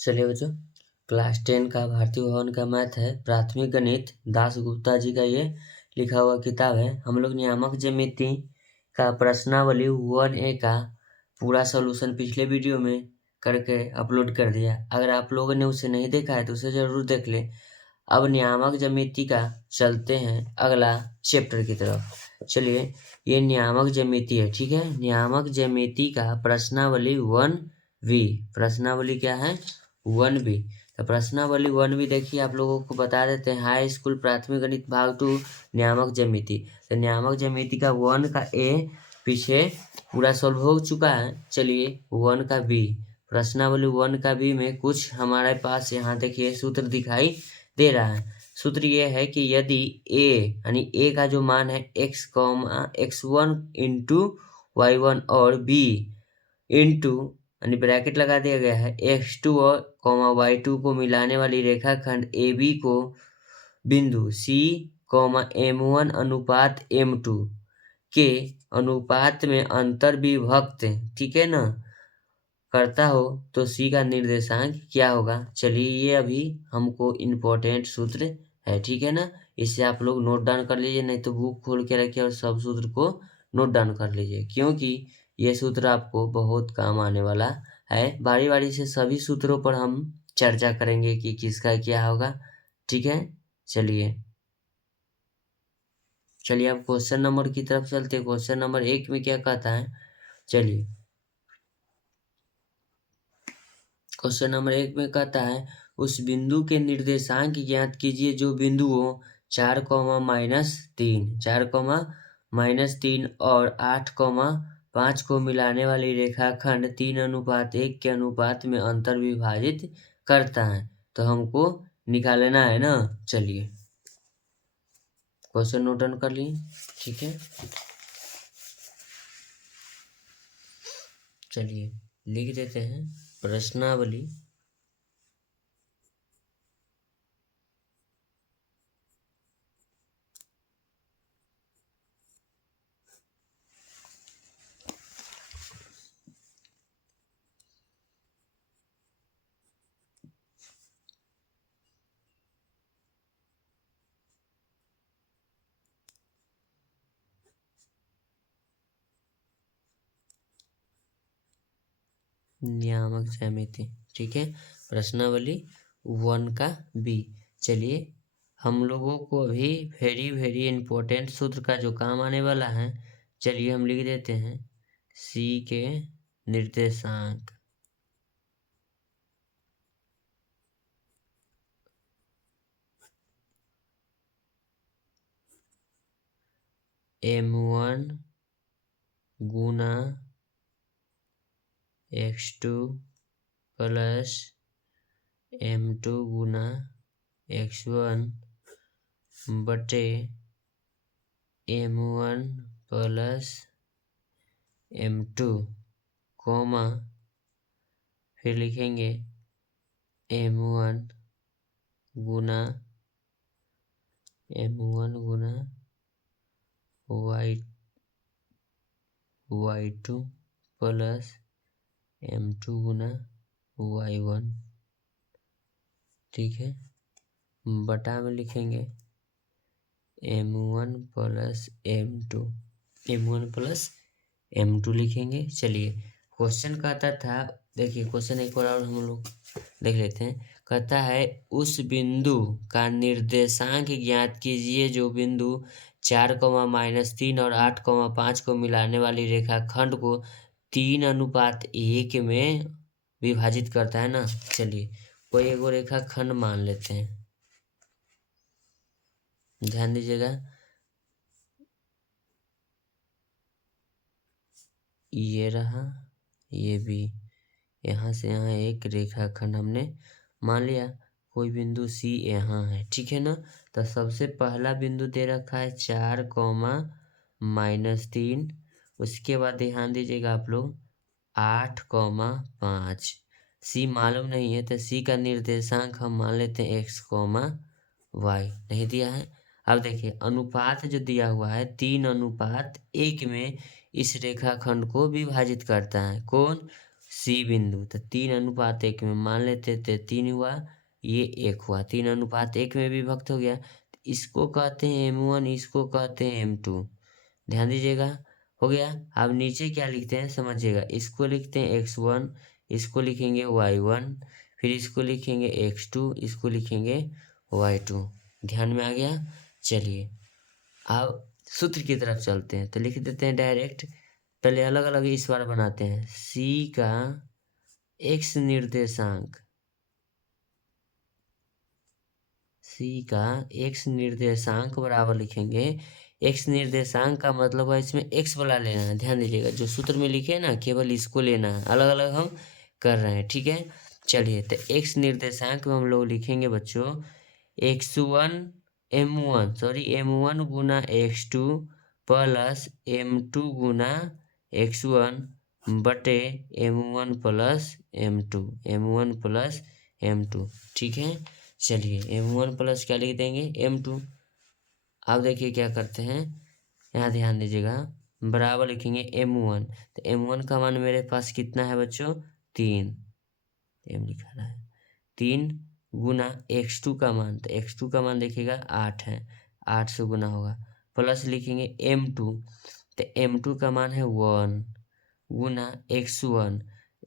चलिए बच्चों, क्लास 10 का भारतीय भवन का मैथ है, प्राथमिक गणित, दास गुप्ता जी का ये लिखा हुआ किताब है। हम लोग नियामक ज्यामिति का प्रश्नावली 1A का पूरा सॉल्यूशन पिछले वीडियो में करके अपलोड कर दिया। अगर आप लोगों ने उसे नहीं देखा है तो उसे ज़रूर देख ले। अब नियामक ज्यामिति का चलते हैं अगला चैप्टर की तरफ। चलिए, ये नियामक ज्यामिति है, ठीक है। नियामक ज्यामिति का प्रश्नावली 1B। प्रश्नावली क्या है? 1B। तो प्रश्नावली 1B देखिए, आप लोगों को बता देते हैं। हाई स्कूल प्राथमिक गणित भाग 2 नियामक ज्यामिति। तो नियामक ज्यामिति का 1 का A पीछे पूरा सॉल्व हो चुका है। चलिए 1 का B, प्रश्नावली 1 का B में कुछ हमारे पास यहाँ देखिए सूत्र दिखाई दे रहा है। सूत्र ये है कि यदि a यानी a का जो मान है x1 इंटू y1 और b इंटू यानी ब्रैकेट लगा दिया गया है x2 और y2 को मिलाने वाली रेखाखंड AB को बिंदु C, m1 अनुपात m2 के अनुपात में अंतर विभक्त, ठीक है ना, करता हो तो C का निर्देशांक क्या होगा। चलिए, ये अभी हमको इम्पोर्टेंट सूत्र है, ठीक है ना। इसे आप लोग नोट डाउन कर लीजिए, नहीं तो बुक खोल के रखिए और सब सूत्र को नोट डाउन कर लीजिए, क्योंकि ये सूत्र आपको बहुत काम आने वाला है। बारी बारी से सभी सूत्रों पर हम चर्चा करेंगे कि किसका क्या होगा, ठीक है। चलिए अब क्वेश्चन नंबर की तरफ चलते हैं। क्वेश्चन नंबर 1 में क्या कहता है? चलिए, क्वेश्चन नंबर 1 में कहता है उस बिंदु के निर्देशांक ज्ञात कीजिए जो बिंदुओं 4, -3 और 8, 5 को मिलाने वाली रेखाखंड 3:1 के अनुपात में अंतर विभाजित करता है। तो हमको निकालना है ना। चलिए, क्वेश्चन नोट डाउन कर लिए, ठीक है। चलिए लिख देते हैं प्रश्नावली नियामक ज्यामिति, ठीक है। प्रश्नावली 1 का B। चलिए, हम लोगों को अभी वेरी वेरी इंपॉर्टेंट सूत्र का जो काम आने वाला है, चलिए हम लिख देते हैं C के निर्देशांक m1 गुना x2 प्लस m2 गुना x1 बटे m1 प्लस m2, कोमा फिर लिखेंगे m1 गुना y2 प्लस m2 गुना y1, ठीक है। बटा में लिखेंगे m1 प्लस m2 लिखेंगे। चलिए, क्वेश्चन कहता था, देखिए क्वेश्चन एक बार और हम लोग देख लेते हैं। कहता है उस बिंदु का निर्देशांक ज्ञात कीजिए जो बिंदु 4, -3 और 8, 5 को मिलाने वाली रेखाखंड को 3:1 में विभाजित करता है ना। चलिए, कोई एक रेखाखंड मान लेते हैं, ध्यान दीजिएगा। ये रहा, ये भी, यहाँ से यहाँ एक रेखाखंड हमने मान लिया। कोई बिंदु C यहाँ है, ठीक है ना। तो सबसे पहला बिंदु दे रखा है 4, -3। उसके बाद ध्यान दीजिएगा आप लोग 8, 5। C मालूम नहीं है तो C का निर्देशांक हम मान लेते हैं x, y। नहीं दिया है। अब देखिए अनुपात जो दिया हुआ है 3:1 में इस रेखाखंड को विभाजित करता है। कौन? सी बिंदु, तो 3:1 में मान लेते थे 3 हुआ, ये 1 हुआ, 3:1 में विभक्त हो गया। इसको कहते हैं M1, इसको कहते हैं M2। ध्यान दीजिएगा, हो गया। अब नीचे क्या लिखते हैं समझिएगा, इसको लिखते हैं x1, इसको लिखेंगे y1, फिर इसको लिखेंगे x2, इसको लिखेंगे y2। ध्यान में आ गया। चलिए अब सूत्र की तरफ चलते हैं, तो लिख देते हैं डायरेक्ट। पहले अलग अलग इस बार बनाते हैं। c का x निर्देशांक, c का x निर्देशांक बराबर लिखेंगे। x निर्देशांक का मतलब है इसमें x वाला लेना है। ध्यान दीजिएगा, जो सूत्र में लिखे हैं ना केवल इसको लेना है, अलग अलग हम कर रहे हैं, ठीक है। चलिए, तो x निर्देशांक में हम लोग लिखेंगे बच्चों x1 m1 गुना x2 प्लस m2 गुना x1 बटे m1 प्लस m2, ठीक है। चलिए m1 प्लस क्या लिख देंगे m2। अब देखिए क्या करते हैं, यहाँ ध्यान दीजिएगा, बराबर लिखेंगे m1। तो m1 का मान मेरे पास कितना है बच्चों, 3, m लिखा रहा है 3 गुना x2 का मान, तो x2 का मान देखिएगा 8 है, 8 से गुना होगा, प्लस लिखेंगे m2, तो m2 का मान है 1 गुना x1,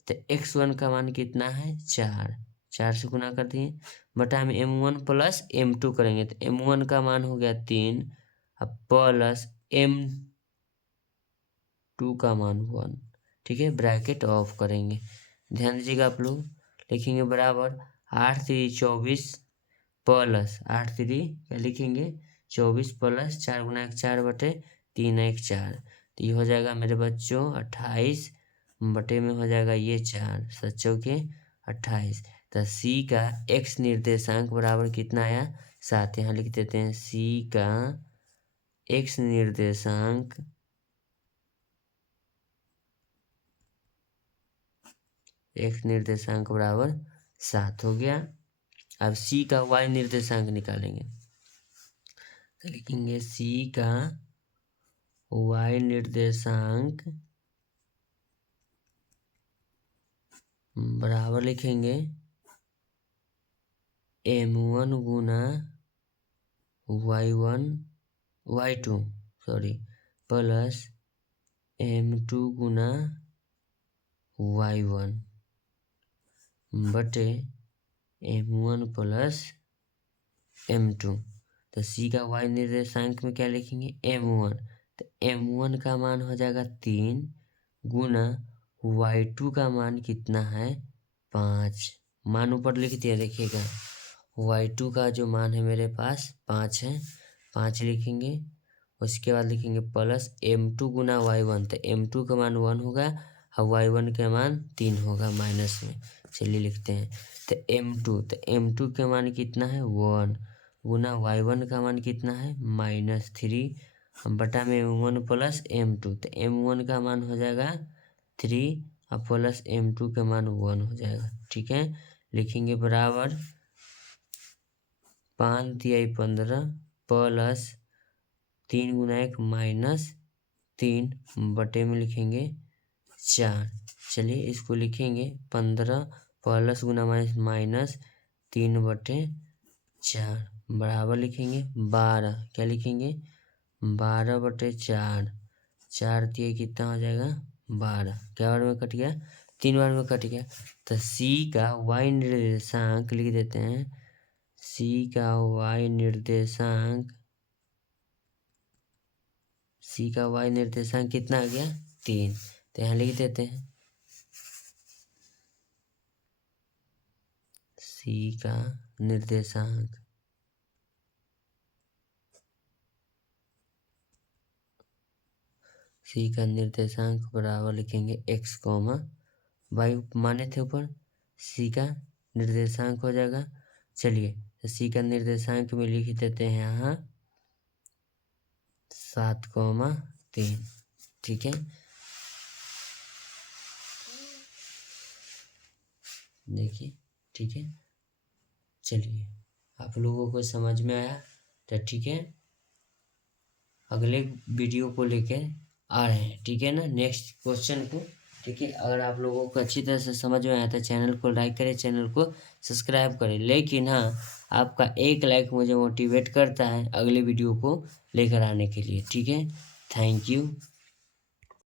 तो x1 का मान कितना है 4, 4 से गुना कर दिए, बटा में m1 प्लस m2 करेंगे, तो m1 का मान हो गया 3, अब प्लस m2 का मान 1, ठीक है। ब्रैकेट ऑफ करेंगे, ध्यान दीजिएगा आप लोग, लिखेंगे बराबर 8 3 24 प्लस 8 3 क्या लिखेंगे 24 प्लस 4 गुना 1 4 बटे 3 1 4, तो ये हो जाएगा मेरे बच्चों 28 बटे में हो जाएगा ये 4 7 चौके 28। तो सी का x निर्देशांक बराबर कितना आया 7। यहाँ लिख देते हैं सी का x निर्देशांक बराबर 7 हो गया। अब सी का y निर्देशांक निकालेंगे, तो लिखेंगे सी का y निर्देशांक बराबर लिखेंगे m1 गुना y2 प्लस m2 गुना y1 बटे m1 प्लस m2। तो सी का y निर्देशांक में क्या लिखेंगे m1, तो m1 का मान हो जाएगा 3 गुना y2 का मान कितना है 5, मान ऊपर लिख दिया देखिएगा, y2 का जो मान है मेरे पास 5 है, 5 लिखेंगे, उसके बाद लिखेंगे प्लस m2 गुना y1, तो m2 का मान 1 होगा और y1 का मान 3 होगा माइनस में। चलिए लिखते हैं, तो m2 का मान कितना है 1 गुना y1 का मान कितना है -3 बटा में m1 प्लस m2, तो m1 का मान हो जाएगा 3 और प्लस m2 का मान 1 हो जाएगा, ठीक है। लिखेंगे बराबर 5 तिहाई 15 प्लस 3 गुना 1 -3 बटे में लिखेंगे 4। चलिए इसको लिखेंगे 15 प्लस गुना माइनस 3 बटे 4 बराबर लिखेंगे 12, क्या लिखेंगे 12 बटे 4, 4 तिहाई कितना हो जाएगा 12, क्या बार में कट गया 3 बार में कट गया। तो सी का y निर्देशांक लिख देते हैं, सी का y निर्देशांक कितना आ गया 3, तो यहाँ लिख देते हैं सी का निर्देशांक बराबर लिखेंगे x, y माने थे ऊपर, सी का निर्देशांक हो जाएगा। चलिए तो सी का निर्देशांक में लिख देते हैं यहाँ 7,3, ठीक है। देखिए ठीक है, चलिए आप लोगों को समझ में आया तो ठीक है, अगले वीडियो को लेकर आ रहे हैं, ठीक है ना, नेक्स्ट क्वेश्चन को ठीक है। अगर आप लोगों को अच्छी तरह से समझ में आया तो चैनल को लाइक करें, चैनल को सब्सक्राइब करें। लेकिन हाँ, आपका एक लाइक मुझे मोटिवेट करता है अगले वीडियो को लेकर आने के लिए। ठीक है, थैंक यू।